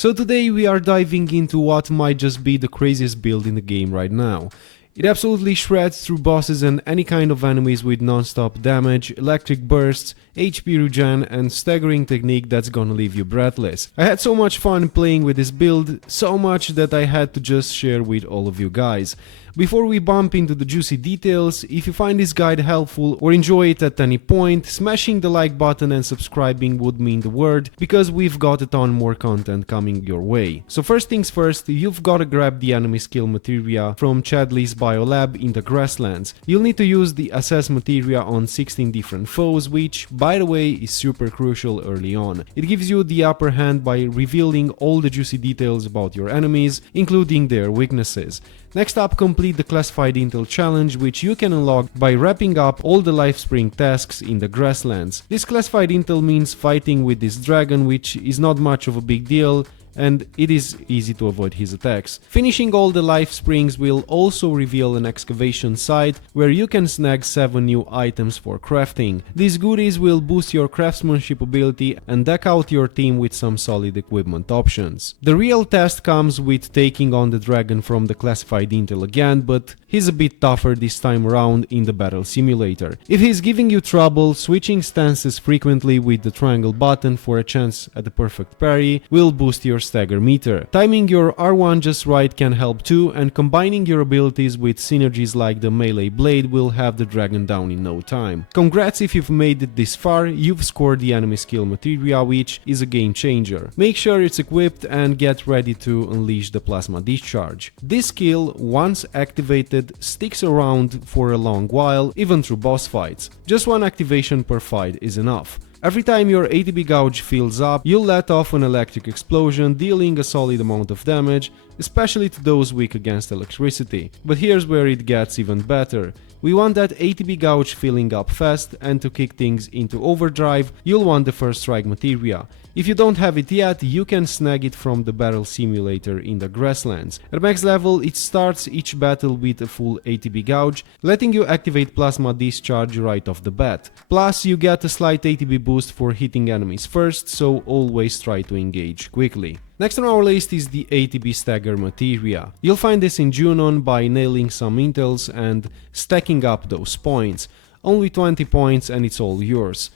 So today we are diving into what might just be the craziest build in the game right now. It absolutely shreds through bosses and any kind of enemies with non-stop damage, electric bursts, HP regen and staggering technique that's gonna leave you breathless. I had so much fun playing with this build, so much that I had to just share with all of you guys. Before we bump into the juicy details, if you find this guide helpful or enjoy it at any point, smashing the like button and subscribing would mean the world, because we've got a ton more content coming your way. So first things first, you've gotta grab the enemy skill Materia from Chadley's biolab in the grasslands. You'll need to use the assess Materia on 16 different foes, which, by the way, is super crucial early on. It gives you the upper hand by revealing all the juicy details about your enemies, including their weaknesses. Next up, complete the classified intel challenge, which you can unlock by wrapping up all the lifespring tasks in the grasslands. This classified intel means fighting with this dragon, which is not much of a big deal, and it is easy to avoid his attacks. Finishing all the life springs will also reveal an excavation site where you can snag 7 new items for crafting. These goodies will boost your craftsmanship ability and deck out your team with some solid equipment options. The real test comes with taking on the dragon from the classified intel again, but he's a bit tougher this time around in the battle simulator. If he's giving you trouble, switching stances frequently with the triangle button for a chance at the perfect parry will boost your stagger meter. Timing your R1 just right can help too, and combining your abilities with synergies like the melee blade will have the dragon down in no time. Congrats if you've made it this far, you've scored the enemy skill Materia, which is a game changer. Make sure it's equipped and get ready to unleash the plasma discharge. This skill, once activated, sticks around for a long while, even through boss fights. Just one activation per fight is enough. Every time your ATB gauge fills up, you'll let off an electric explosion, dealing a solid amount of damage, especially to those weak against electricity. But here's where it gets even better. We want that ATB gauge filling up fast, and to kick things into overdrive, you'll want the first strike Materia. If you don't have it yet, you can snag it from the battle simulator in the grasslands. At max level, it starts each battle with a full ATB gauge, letting you activate plasma discharge right off the bat. Plus, you get a slight ATB boost for hitting enemies first, so always try to engage quickly. Next on our list is the ATB Stagger Materia. You'll find this in Junon by nailing some intels and stacking up those points. Only 20 points and it's all yours.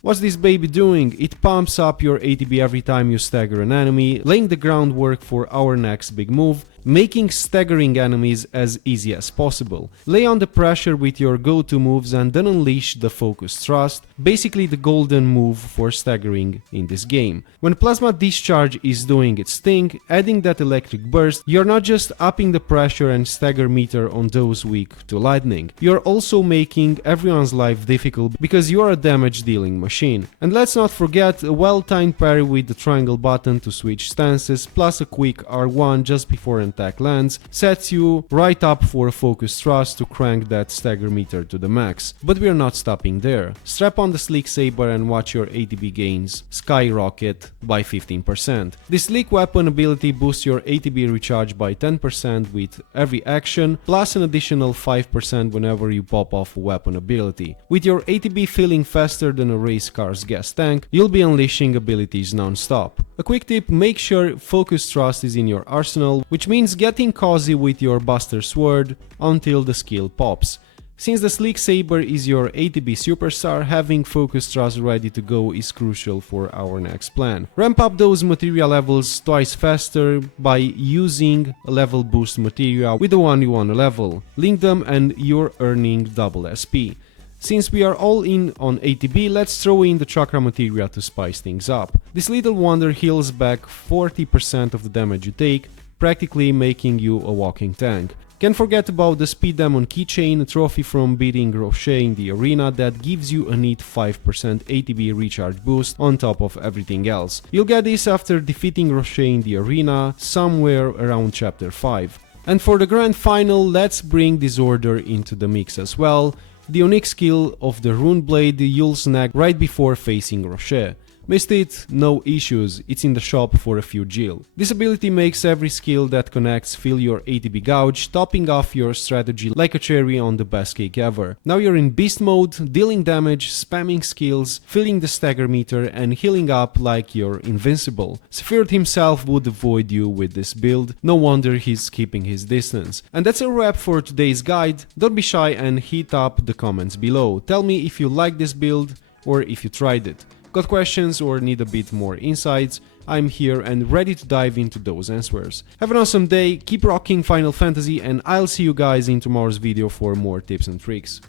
What's this baby doing? It pumps up your ATB every time you stagger an enemy, laying the groundwork for our next big move, making staggering enemies as easy as possible. Lay on the pressure with your go-to moves and then unleash the focus thrust, basically the golden move for staggering in this game. When plasma discharge is doing its thing, adding that electric burst, you're not just upping the pressure and stagger meter on those weak to lightning, you're also making everyone's life difficult because you're a damage dealing machine. And let's not forget a well-timed parry with the triangle button to switch stances, plus a quick R1 just before an attack lands, sets you right up for a focus thrust to crank that stagger meter to the max. But we're not stopping there. Strap on the sleek saber and watch your ATB gains skyrocket by 15%. This sleek weapon ability boosts your ATB recharge by 10% with every action, plus an additional 5% whenever you pop off a weapon ability. With your ATB filling faster than a race car's gas tank, you'll be unleashing abilities non-stop. A quick tip, make sure focus thrust is in your arsenal, which means getting cozy with your Buster Sword until the skill pops. Since the Sleek Saber is your ATB superstar, having focus thrust ready to go is crucial for our next plan. Ramp up those Materia levels twice faster by using a level boost Materia with the one you want to level. Link them and you're earning double SP. Since we are all in on ATB, let's throw in the Chakra Materia to spice things up. This little wonder heals back 40% of the damage you take, practically making you a walking tank. Can't forget about the Speed Demon keychain, a trophy from beating Rocher in the arena that gives you a neat 5% ATB recharge boost on top of everything else. You'll get this after defeating Rocher in the arena somewhere around chapter 5. And for the grand final, let's bring Disorder into the mix as well, the unique skill of the Rune Blade you'll snag right before facing Rocher. Missed it? No issues, it's in the shop for a few gil. This ability makes every skill that connects fill your ATB gauge, topping off your strategy like a cherry on the best cake ever. Now you're in beast mode, dealing damage, spamming skills, filling the stagger meter and healing up like you're invincible. Sephiroth himself would avoid you with this build, no wonder he's keeping his distance. And that's a wrap for today's guide. Don't be shy and hit up the comments below. Tell me if you like this build or if you tried it. Got questions or need a bit more insights? I'm here and ready to dive into those answers. Have an awesome day, keep rocking Final Fantasy, and I'll see you guys in tomorrow's video for more tips and tricks.